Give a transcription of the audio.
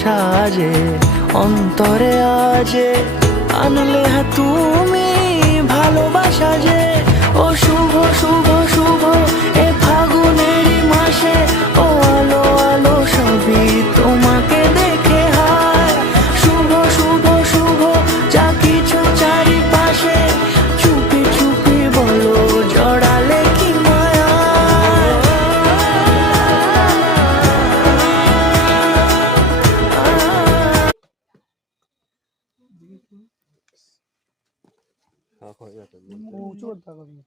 সাজে অন্তরে আজে আনলে তুমি ভালোবাসা যে। ও শুভ শুভ শুভ এ ফাগুনেরই মাসে, ও আলো আলো সবই তোমাকে দেখে হায়। শুভ শুভ শুভ যা কিছু চারিপাশে, চুপি চুপি বলো জড়ালে কি মায়া। উঁচু করতে হবে।